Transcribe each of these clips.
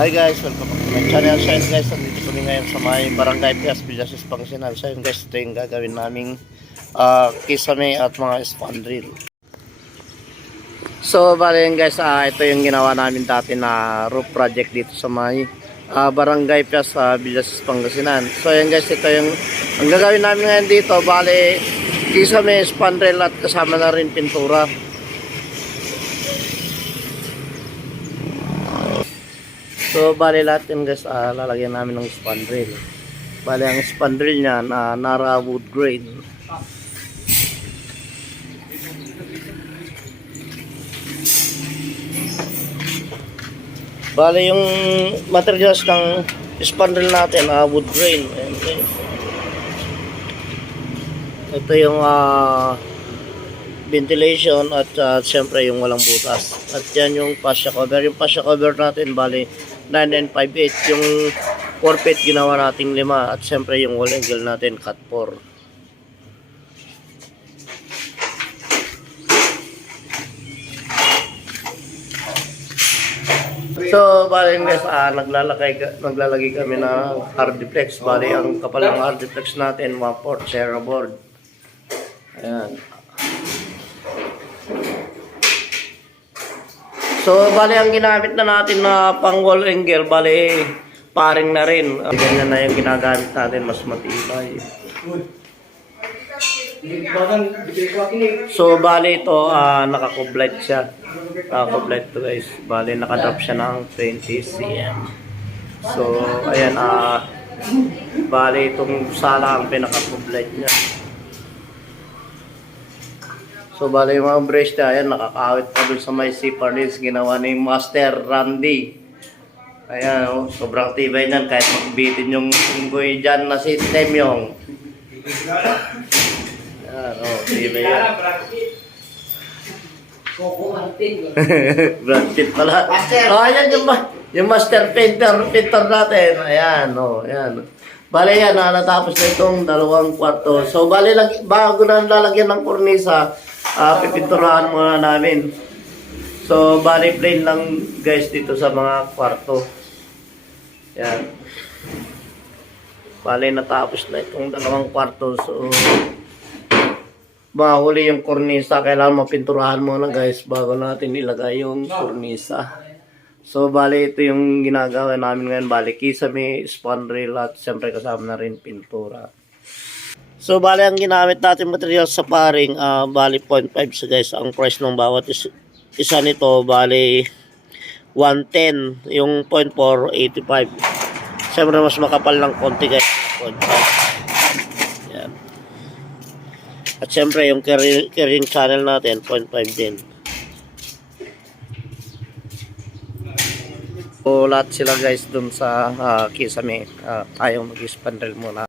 Hi guys, welcome back to my channel. So yun guys, nandito kami ngayon sa may Barangay Pias, Villasis, Pangasinan. So yun guys, ito yung gagawin naming kisame at mga spandrel. So bali yun guys, ito yung ginawa namin dati na roof project dito sa may Barangay Pias, Villasis, Pangasinan. So yun guys, ito yung ang gagawin namin ngayon dito. Bali, kisame, spandrel at kasama na rin pintura. So, bali lahat yun guys, lalagyan namin ng spandrel. Bali, ang spandrel niyan, Nara wood grain. Bali, yung materials ng spandrel natin, wood grain. Ayan, guys. Ito yung ventilation at siyempre yung walang butas. At yan yung fascia cover. Yung fascia cover natin, bali, 9 and 5/8. Yung 4 feet ginawa nating 5 at siyempre yung wall angle natin cut 4. So bali guys, naglalagay kami ng hardiplex. Bali ang kapal ng hardiplex natin 1/4 Serra board. Ayan. So, bali ang ginamit na natin na pang wall angle, bali paring na rin. Ganyan na yung ginagamit natin, mas matibay. So, bali ito, naka-complete siya. Naka-complete to guys. Bali, nakadrop siya ng 20 cm. So, ayan, bali itong sala ang pinaka-complete niya. So, bali yung mga brace na, ayan, nakakawit pa dun sa may C-Parnils, ginawa ni Master Randy. Ayan, oh, sobrang tibay niyan, kahit magbitin yung unggoy dyan na si Temyong. Ayan, oh, tibay yan. Brad Pitt pala. Oh, ayan yung Master Painter natin. Ayan, oh, ayan. Bali yan, natapos na itong 2 kwarto. So, bali, bago na lalagyan ng kornisa, pipinturahan muna namin. So, bali plain lang guys dito sa mga kwarto. Yan. Bali, natapos na itong 2 kwarto. So, mahuli yung kornisa. Kailangan mapinturahan muna guys bago natin ilagay yung kornisa. So, bali, ito yung ginagawa namin ngayon. Bali, kisame, spandrel at siyempre kasama na rin pintura. So, bali, ang ginamit natin materials sa paring, bali, 0.5 so guys. Ang price ng bawat isa nito, bali, 110. Yung 0.4, 85. Siyempre, mas makapal ng konti guys. 0.5. Yan. At siyempre, yung carrying channel natin, 0.5 din. So, lahat sila guys dun sa kisame. Tayo mag-spandrel muna.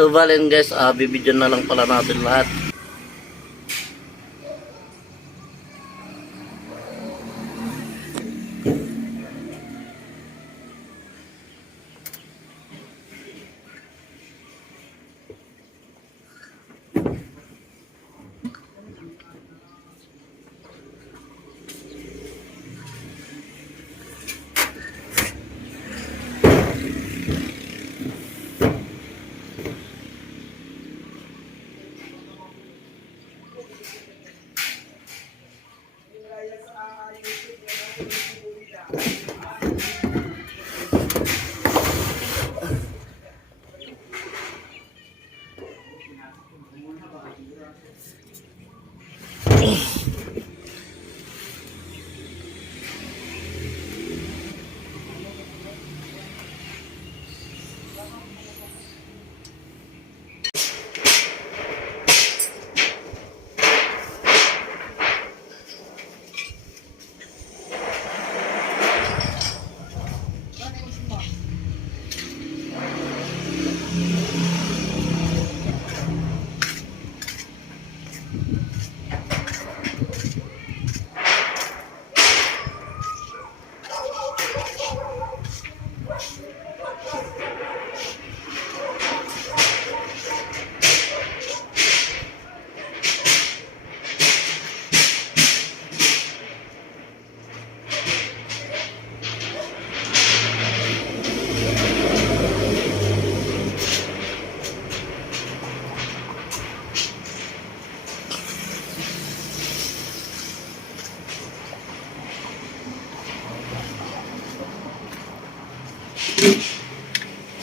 So balen guys, bibidyon na lang pala natin lahat.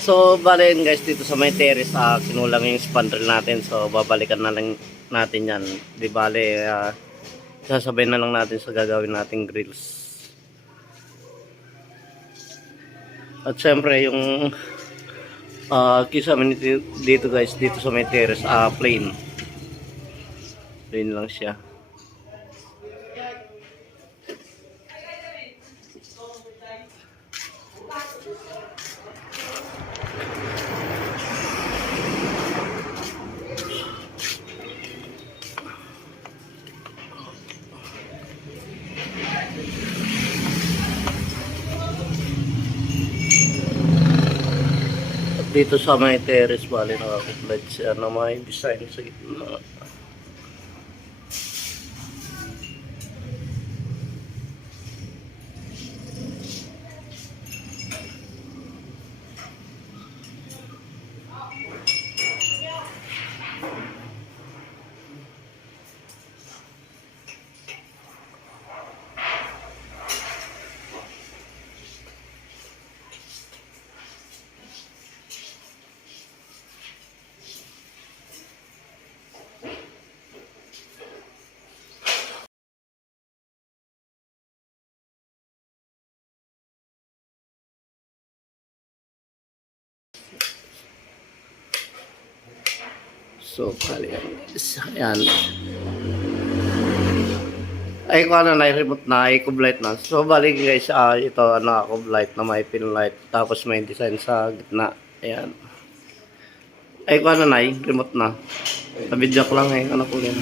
So, bale yun guys, dito sa may terrace, kinulang yung spandrel natin. So, babalikan na lang natin yan. Di bale, sasabay na lang natin sa gagawin nating grills. At syempre, yung kisame dito guys, dito sa may terrace, plain. Plain lang siya. Dito sa may terrace, bali nakakumplet siya na may design sa gitna. So, bali yan. Ayan. Ay, kung ano na, remote na, ay kublight na. So, bali guys, ito, kublight na may pin light. Tapos may design sa gitna. Ayan. Ay, kung ano na, remote na. Nabidyo ko lang ano ko yun.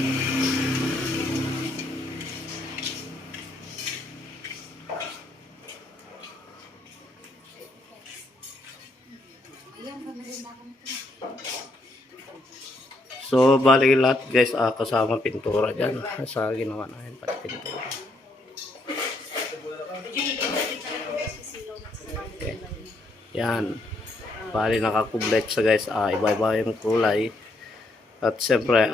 So, bali lahat guys, kasama pintura dyan. Sa ginawa namin pati pintura. Okay. Yan. Bali nakakublet sa guys, iba-iba yung kulay. At siyempre,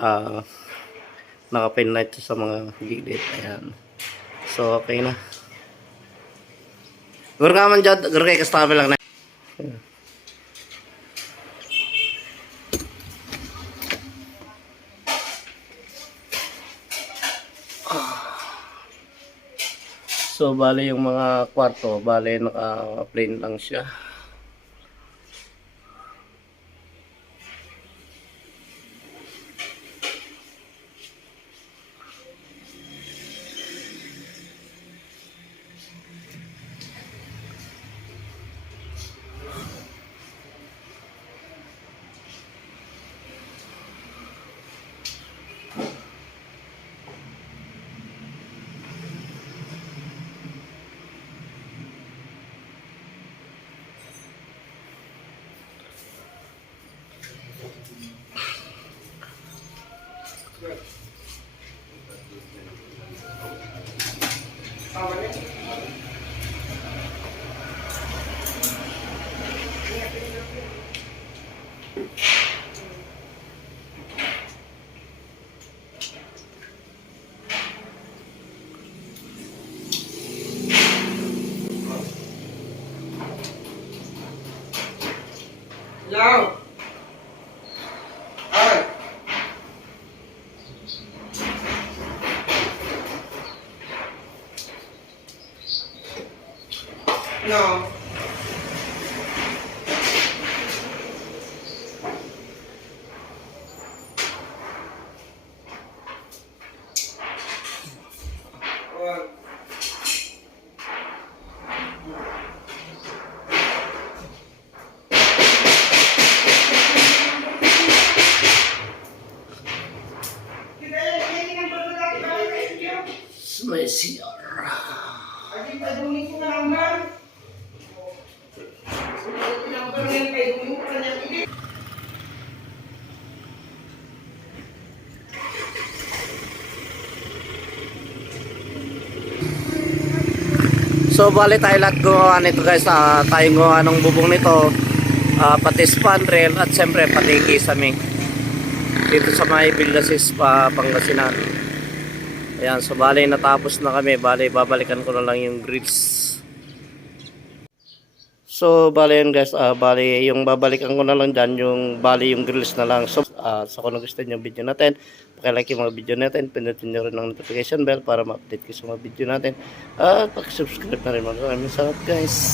naka-pinlight sa mga gilid. Ayan. So, okay na. Gura ka man dyan, gura kayo kastabi lang na. Ayan. So, bali yung mga kwarto, bali naka-plain lang siya. Hello? Ay. No. Well. May CR. So bali tayo lahat gumawa nito guys, tayong gumawa ng bubong nito, pati span rail at siyempre pati kisame dito sa may Villasis Pangasinan. Ayan, so bali natapos na kami, bali babalikan ko na lang yung grids. So bali yun guys, bali yung babalikan ko na lang dyan yung bali yung grills na lang. So kung gusto nyo yung video natin, pakilike yung mga video natin, pinutin nyo rin ang notification bell para ma-update kayo sa mga video natin at pakisubscribe na rin. Maraming salamat guys.